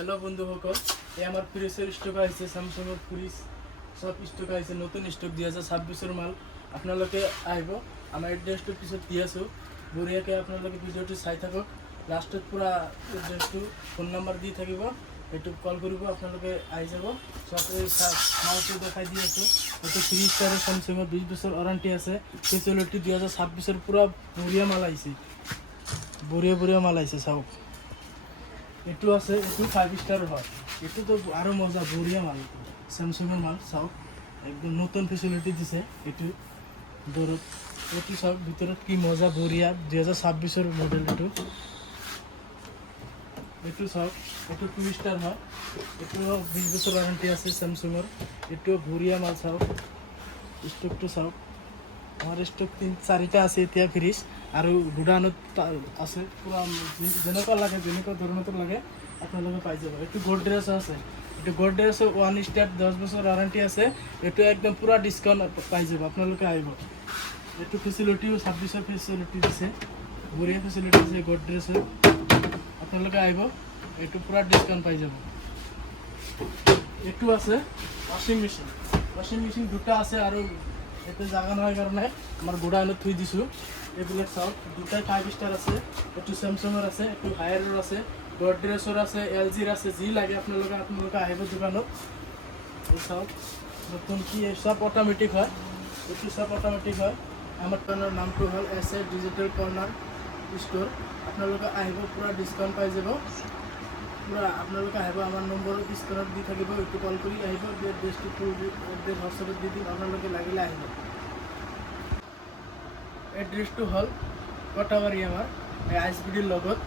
hello बंधुসকল এই আমাৰ ফ্ৰিজেৰ stock আছে স্যামসাংৰ ফ্রিজ সব স্টক আছে নতুন স্টক দি আছে 26 মাল আপোনালোকে আহিব আমাৰ এড্ৰেছটো পিছত দি আছো বঢ়িয়াকৈ আপোনালোকে ভিডিঅ'টো চাই থাকক লাষ্টত পুৰা এড্ৰেছটো ফোন নম্বৰ দি থাকিব এইটো কল কৰিব আপোনালোকে আহি যাব সব মালটো দেখাই দি আছো এইটো ফ্ৰিজৰ স্যামসাংৰ 20 বছৰ ওয়াৰেন্টি আছে ফেসিলিটি 2026 ৰ পুৰা বঢ়িয়া মাল আহিছে বঢ়িয়া মাল আহিছে চাওক এটু আছে এটু 5 স্টার হয় এটু তো আরো মজা বড়িয়া মাল স্যামসাংয়ের মাল সব একদম নতুন ফেসিলিটি দিছে এটু ধরো এটু সব ভিতরে কি মজা বড়িয়া 2026 এর মডেল এটু সব এটু 2 স্টার হয় এটু 20 বছর ওয়ারেন্টি আছে স্যামসাংয়ের এটু বড়িয়া মাল সব স্টক তো সব আমার স্টক 3-4টা আছে এতিয়া ফ্রিজ আর গুডাউনত আছে পুরা যেনেকুৱা লাগে যেনেকুৱা ধৰণৰ লাগে আপোনালোকে পাই যাব এইটো গোদৰেজ আছে এইটো গোদৰেজ 1 স্টাৰ 10 বছৰ ওয়াৰেন্টি আছে এইটো একদম পুৰা ডিসকাউন্ট পাই যাব আপোনালোকে আহিব এইটো ফেসিলিটিও 26 ফেসিলিটি দিছে বঢ়িয়া ফেসিলিটি আছে গোদৰেজ আপোনালোকে আহিব এইটো পুৰা ডিসকাউন্ট পাই যাব এইটো আছে ওয়াশিং মেশিন দুটা আছে আৰু এতে জায়গা নহয় কাৰণে আমাৰ গোডাউনত থৈ দিছোঁ এইবিলাক চাওক দুটাই 5 স্টাৰ আছে এইটো স্যামসাংৰ আছে এইটো হায়াৰৰ আছে গোদৰেজৰ আছে এলজিৰ আছে যি লাগে আপোনালোকে আহিব দোকানত এই চাওক নতুন কি সব অটোমেটিক হয় এইটো সব অটোমেটিক হয় আমাৰ দোকানৰ নামটো হ'ল এছ এ ডিজিটেল কৰ্নাৰ ষ্ট'ৰ আপোনালোকে আহিব পুৰা ডিসকাউন্ট পাই যাব পুৰা আপনাদেৰ আহিব আমাৰ নম্বৰ স্ক্ৰিনত দি থাকিব একটু কল কৰি আহিব এড্ৰেছটো হোৱাটছএপত দি দিম আপোনালোকে লাগিলে আহিব এড্ৰেছটো হ'ল কটাবাৰী আমাৰ আইএছবিডিৰ লগত